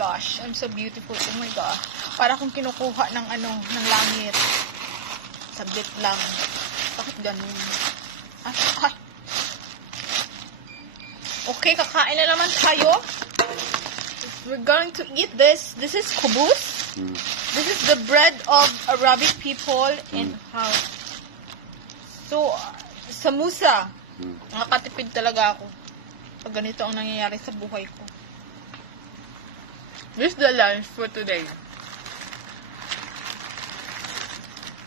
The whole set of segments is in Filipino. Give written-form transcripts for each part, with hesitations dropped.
gosh, I'm so beautiful. Oh my God. Para kung kinukuha ng ng langit. Saglit lang. Bakit ganun? Ay. Okay, kakain na naman tayo. We're going to eat this. This is kubus. This is the bread of Arabic people in house. So, samusa. Nakakatipid talaga ako. Pag ganito ang nangyayari sa buhay ko. This is the lunch for today.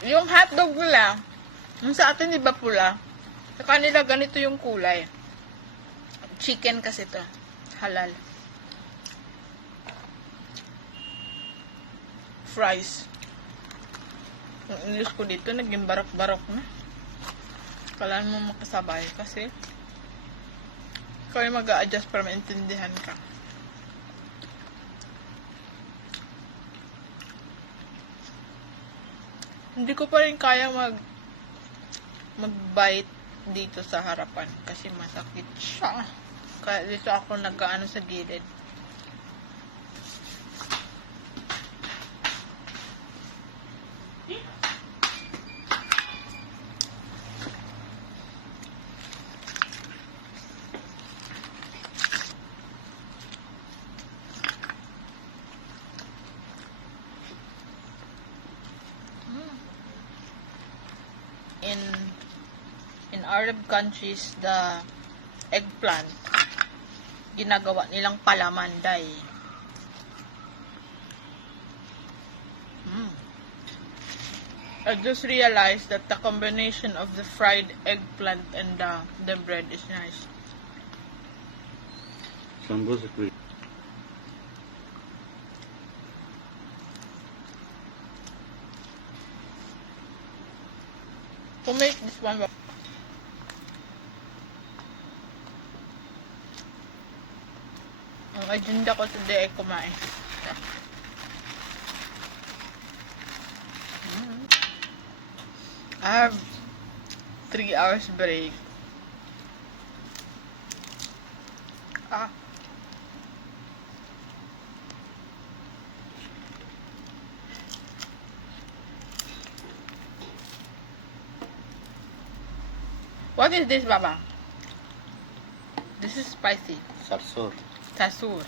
Yung hotdog nila, yung sa atin iba pula, sa kanila ganito yung kulay. Chicken kasi to. Halal. Fries. Yung English ko dito, naging barok-barok na. Kailangan mo makasabay kasi ikaw yung mag-a-adjust para maintindihan ka. Hindi ko pa rin kaya mag-bite dito sa harapan kasi masakit siya. Kaya dito ako nag-ano sa gilid. In Arab countries, the eggplant ginagawa nilang palamanday. I just realized that the combination of the fried eggplant and the bread is nice. Sambusa. Who made this one? Ang agenda ko today ay kumain. I have 3 hours break. What is this, Baba? This is spicy. Sarsur. Sarsur.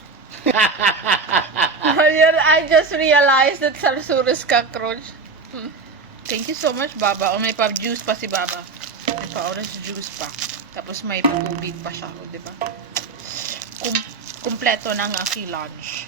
I just realized that sarsur is cockroach. Thank you so much, Baba. O may pa-juice pa si Baba. May pa-orange juice pa. Tapos may tubig pa siya, o, diba? Kumpleto ng aking lunch.